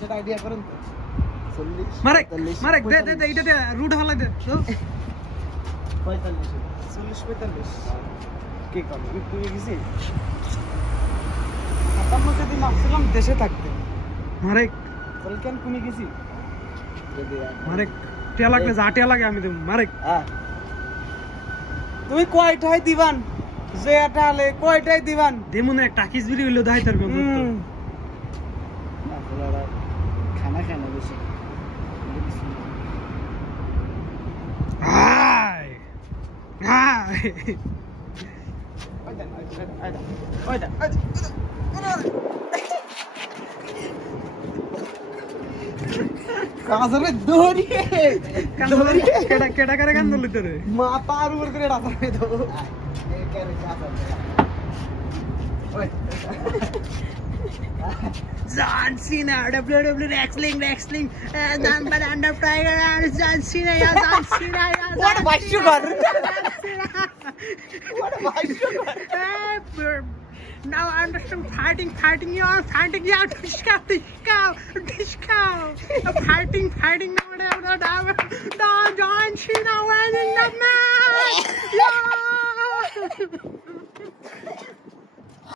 সেটা আইডিয়া করেন তো 40 মারেক মারেক দে দে এইটা দে রুট হলা দে 45 40 45 কি কম একটু গেছি 57 দিন আসলাম দেশে থাকতে মারেক তাহলে কেন কমে গেছি মারেক টিয়া লাগলে যা টিয়া লাগে আমি দেব মারেক তুই কয়টাই দিবান যে এটা হলে কয়টাই দিবান দেমনে টাকিস বিরি হইলো দাই তার খানা খানা বেশি হাই হাই ওইটা কাজরে দৌড়িয়ে কেডা কেডা করে গান দলিত রে মাথার উপর করে রাখা দেবো John Cena, WWE wrestling, number under Tiger and John Cena, yeah, John Cena, yeah. What a sugar! What a sugar! Now I understand fighting, you are fighting, yeah, discow. Fighting, no, John Cena winning the match! Yeah!